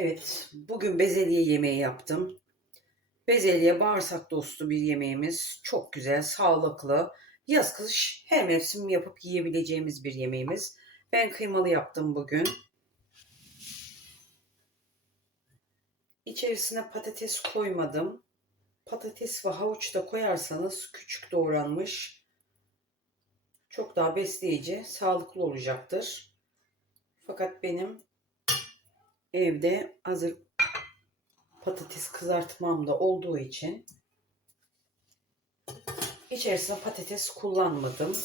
Evet, bugün bezelye yemeği yaptım. Bezelye bağırsak dostu bir yemeğimiz. Çok güzel, sağlıklı. Yaz kış her mevsim yapıp yiyebileceğimiz bir yemeğimiz. Ben kıymalı yaptım bugün. İçerisine patates koymadım. Patates ve havuç da koyarsanız küçük doğranmış. Çok daha besleyici, sağlıklı olacaktır. Fakat benim evde hazır patates kızartmam da olduğu için içerisine patates kullanmadım.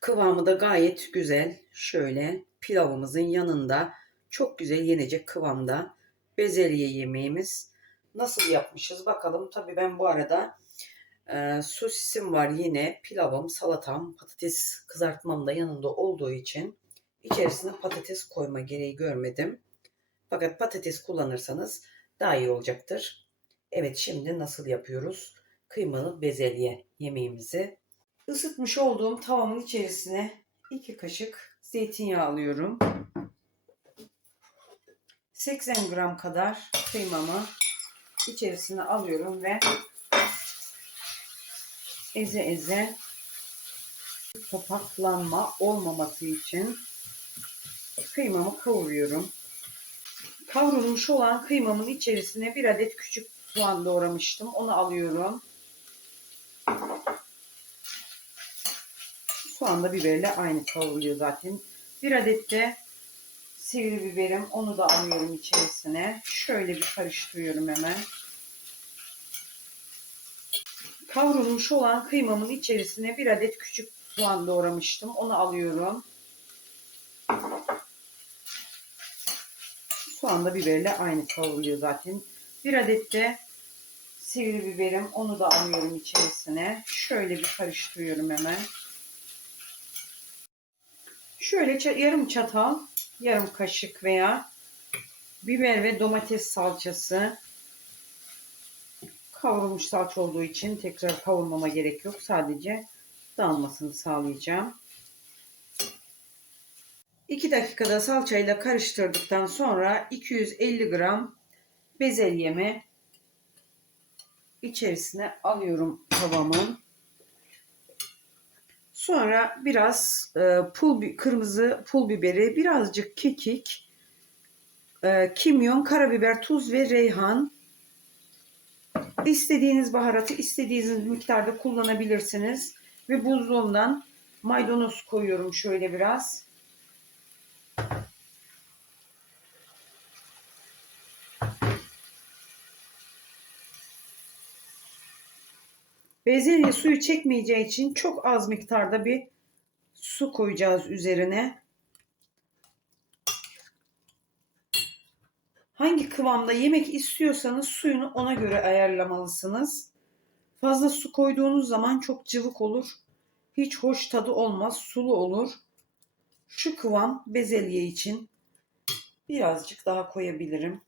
Kıvamı da gayet güzel. Şöyle pilavımızın yanında çok güzel yenecek kıvamda bezelye yemeğimiz. Nasıl yapmışız bakalım. Tabii ben bu arada e, sosisim var yine. Pilavım, salatam, patates kızartmam da yanında olduğu için içerisine patates koyma gereği görmedim. Fakat patates kullanırsanız daha iyi olacaktır. Evet şimdi nasıl yapıyoruz? Kıymalı bezelye yemeğimizi. Isıtmış olduğum tavamın içerisine 2 kaşık zeytinyağı alıyorum. 80 gram kadar kıymamı içerisine alıyorum ve eze eze topaklanma olmaması için kıymamı kavuruyorum. Kavrulmuş olan kıymamın içerisine bir adet küçük soğan doğramıştım. Onu alıyorum. Soğan da biberle aynı kavruluyor zaten. Bir adet de sivri biberim. Onu da alıyorum içerisine. Şöyle bir karıştırıyorum hemen. Kavrulmuş olan kıymamın içerisine bir adet küçük soğan doğramıştım. Onu alıyorum. Soğan da biberle aynı kavruluyor zaten. Bir adet de sivri biberim. Onu da alıyorum içerisine. Şöyle bir karıştırıyorum hemen. Şöyle yarım çatal, yarım kaşık veya biber ve domates salçası. Kavrulmuş salça olduğu için tekrar kavurmama gerek yok. Sadece dağılmasını sağlayacağım. 2 dakikada salçayla karıştırdıktan sonra 250 gram bezelyemi içerisine alıyorum tavamın. Sonra biraz e, pul kırmızı pul biberi, birazcık kekik, e, kimyon, karabiber, tuz ve reyhan. İstediğiniz baharatı istediğiniz miktarda kullanabilirsiniz. Ve buzluğundan maydanoz koyuyorum şöyle biraz. Bezelye suyu çekmeyeceği için çok az miktarda bir su koyacağız üzerine. Hangi kıvamda yemek istiyorsanız suyunu ona göre ayarlamalısınız. Fazla su koyduğunuz zaman çok cıvık olur. Hiç hoş tadı olmaz, sulu olur. Şu kıvam bezelye için birazcık daha koyabilirim.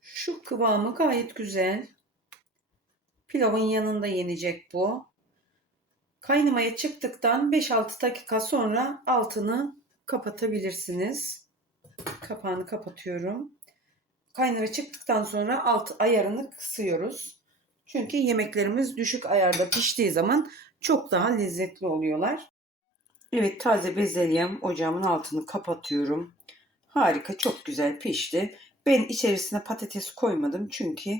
Şu kıvamı gayet güzel. Pilavın yanında yenecek bu. Kaynamaya çıktıktan 5-6 dakika sonra altını kapatabilirsiniz. Kapağını kapatıyorum. Kaynara çıktıktan sonra alt ayarını kısıyoruz. Çünkü yemeklerimiz düşük ayarda piştiği zaman çok daha lezzetli oluyorlar. Evet taze bezelyem ocağımın altını kapatıyorum. Harika çok güzel pişti. Ben içerisine patates koymadım çünkü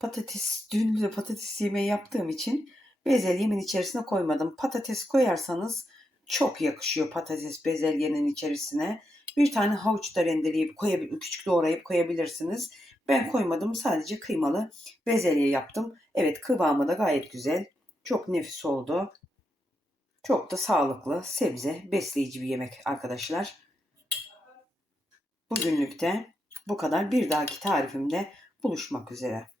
patates dün de patates yemeği yaptığım için bezelyemin içerisine koymadım. Patates koyarsanız çok yakışıyor patates bezelyenin içerisine. Bir tane havuç da rendeleyip koyabilir, küçük doğrayıp koyabilirsiniz. Ben koymadım sadece kıymalı bezelye yaptım. Evet kıvamı da gayet güzel. Çok nefis oldu. Çok da sağlıklı, sebze, besleyici bir yemek arkadaşlar. Bugünlük de bu kadar. Bir dahaki tarifimde buluşmak üzere.